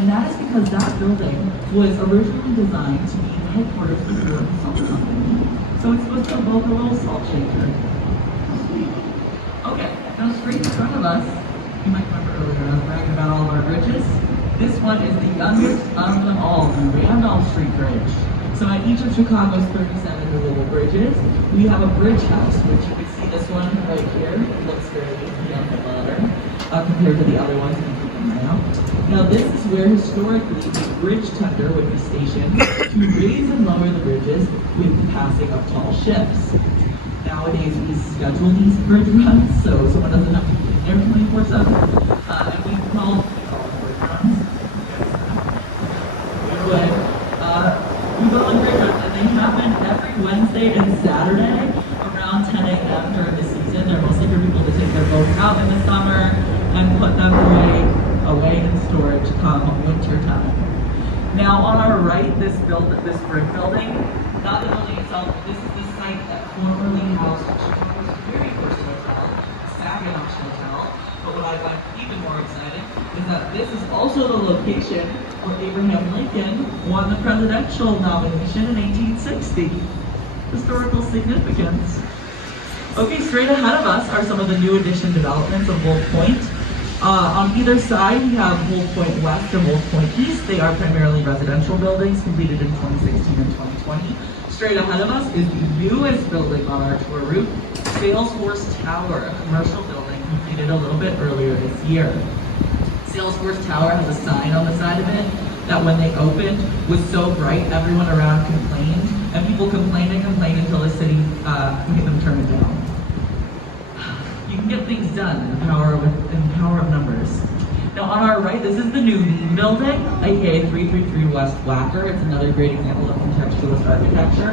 And that is because that building was originally designed to be the headquarters for the Jordan Salt Company. So it's supposed to evoke a little salt shaker. Okay, now straight in front of us, you might remember earlier I was bragging about all of our bridges. This one is the youngest of them all, the Randolph Street Bridge. So at each of Chicago's 37 movable bridges, we have a bridge house, which you can see this one right here. It looks very young and modern compared to the other ones that you can now. Now this is where historically the bridge tender would be stationed to raise and lower the bridges with the passing of tall ships. Nowadays we schedule these bridge runs so someone doesn't have to be there 24/7. And we call bridge runs. Anyway, we go on bridge runs and they happen every Wednesday and Saturday around 10 a.m. during the season. They're mostly for people to take their boats out in the summer and put them away in storage come winter time. Now on our right, this brick building, not the building itself, but this is the site that formerly housed Chicago's very first hotel, Saginaw Hotel. But what I find even more exciting is that this is also the location where Abraham Lincoln won the presidential nomination in 1860. Historical significance. Okay, straight ahead of us are some of the new addition developments of Wolf Point. On either side, we have Wolf Point West and Wolf Point East. They are primarily residential buildings completed in 2016 and 2020. Straight ahead of us is the newest building on our tour route, Salesforce Tower, a commercial building completed a little bit earlier this year. Salesforce Tower has a sign on the side of it that when they opened was so bright everyone around complained, and people complained and complained until the city made them turn it down. You can get things done in the power of numbers. Now on our right, this is the new Lean building, aka 333 West Wacker. It's another great example of contextualist architecture.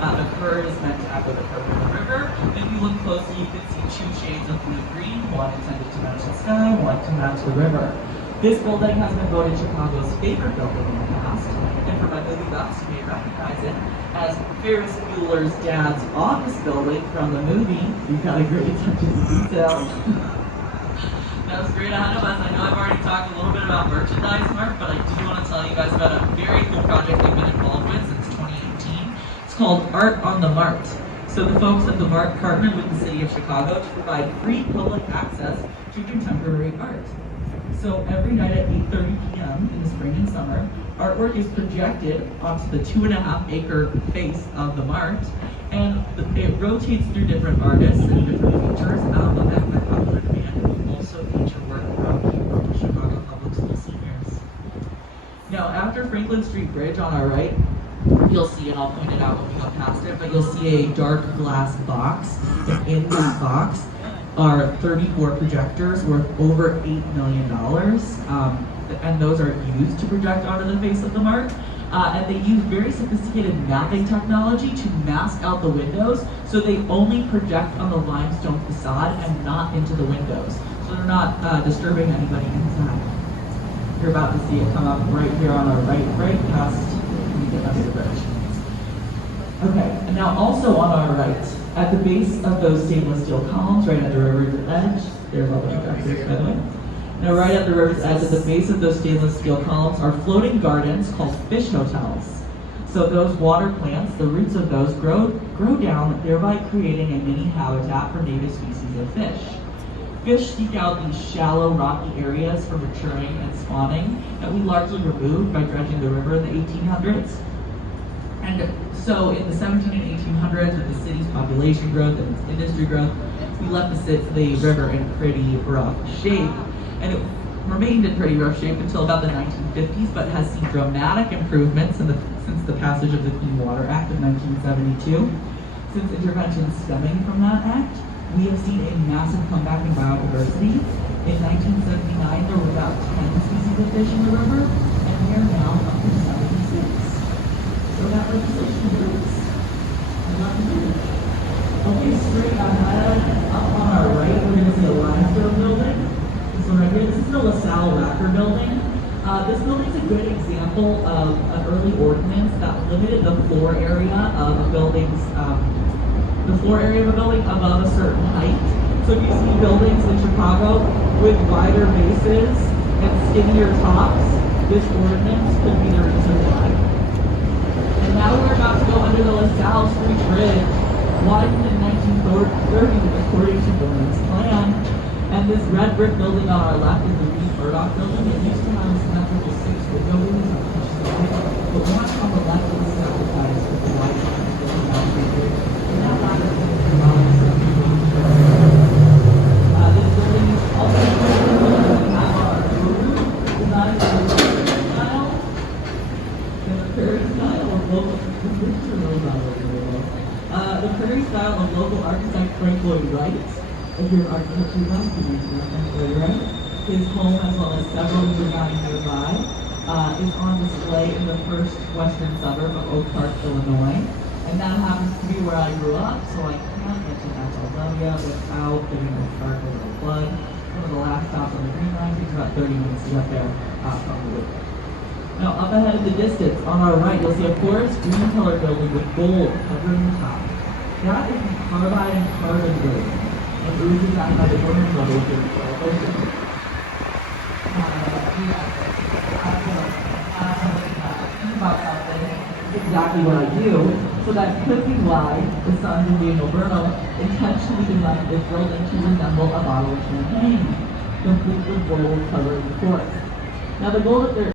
The curve is meant to echo the curve of the river. If you look closely, you can see two shades of blue-green, one intended to match the sky, one to match the river. This building has been voted Chicago's favorite building in the past, and for my movie buffs, you may recognize it as Ferris Bueller's dad's office building from the movie. You've got a great attention to detail. Now, straight ahead of us, I know I've already talked a little bit about merchandise, Mark, but I do want to tell you guys about a very cool project we've been involved with since 2018. It's called Art on the Mart. So the folks at the Mart partnered with the City of Chicago to provide free public access to contemporary art. So every night at 8:30 p.m. in the spring and summer, artwork is projected onto the 2.5-acre face of the Mart, and it rotates through different artists and different features at popular demand. We also feature work from the Chicago Public School seniors. Now, after Franklin Street Bridge on our right, you'll see, and I'll point it out when we go past it, but you'll see a dark glass box, and in that box are 34 projectors worth over $8 million, and those are used to project onto the face of the Mart. And they use very sophisticated mapping technology to mask out the windows, so they only project on the limestone facade and not into the windows. So they're not disturbing anybody inside. You're about to see it come up right here on our right past when we get under the bridge. Okay, and now also on our right, at the base of those stainless steel columns, right at the river's edge, there's all the projectors, by the way. Now, right at the river's edge, at the base of those stainless steel columns, are floating gardens called fish hotels. So those water plants, the roots of those grow down, thereby creating a mini habitat for native species of fish. Fish seek out these shallow, rocky areas for maturing and spawning that we largely removed by dredging the river in the 1800s. And so in the 17 and 1800s, with the city's population growth and its industry growth, we left the river in pretty rough shape. And it remained in pretty rough shape until about the 1950s, but has seen dramatic improvements since the passage of the Clean Water Act of 1972. Since interventions stemming from that act, we have seen a massive comeback in biodiversity. In 1979, there were about 10 species of fish in the river, and we are now up to 76. So that legislation works. Okay, straight ahead, up on our right, we're going to see a limestone building. This one right here, this is the LaSalle Wacker building. This building is a good example of an early ordinance that limited the floor area of a building above a certain height. So if you see buildings in Chicago with wider bases and skinnier tops, This ordinance could be the reason why. And now we're about to go under the LaSalle Street Bridge, widened in 1930 according to the Lens plan. And this red brick building on our left is the Reed Murdoch building. It used to have a symmetrical six-window building, but one on the left of the sacrifice with the white on the building down the bridge. And now that is this building is also have our roof designed in the Prairie style. And the Prairie style of local the Prairie style of local architect Frank Lloyd Wright. If you're an architecture buff, you need to know Frank Lloyd Wright. His home, as well as several designs nearby, is on display in the first western suburb of Oak Park, Illinois. And that happens to be where I grew up, so I can't mention FLW without getting Oak Park over the flood. One of the last stops on the Green Line takes about 30 minutes to get there from the loop. Now, up ahead in the distance, on our right, you'll see a forest green colored building with gold covering the top. That is the carbide and carbon building. And oozes out by the burning level of your celebration. About something, exactly what I do, so that could be why the sons of Daniel Burnham intentionally designed this building to resemble a bottle of champagne, complete with gold covering the forest. Now the gold that they're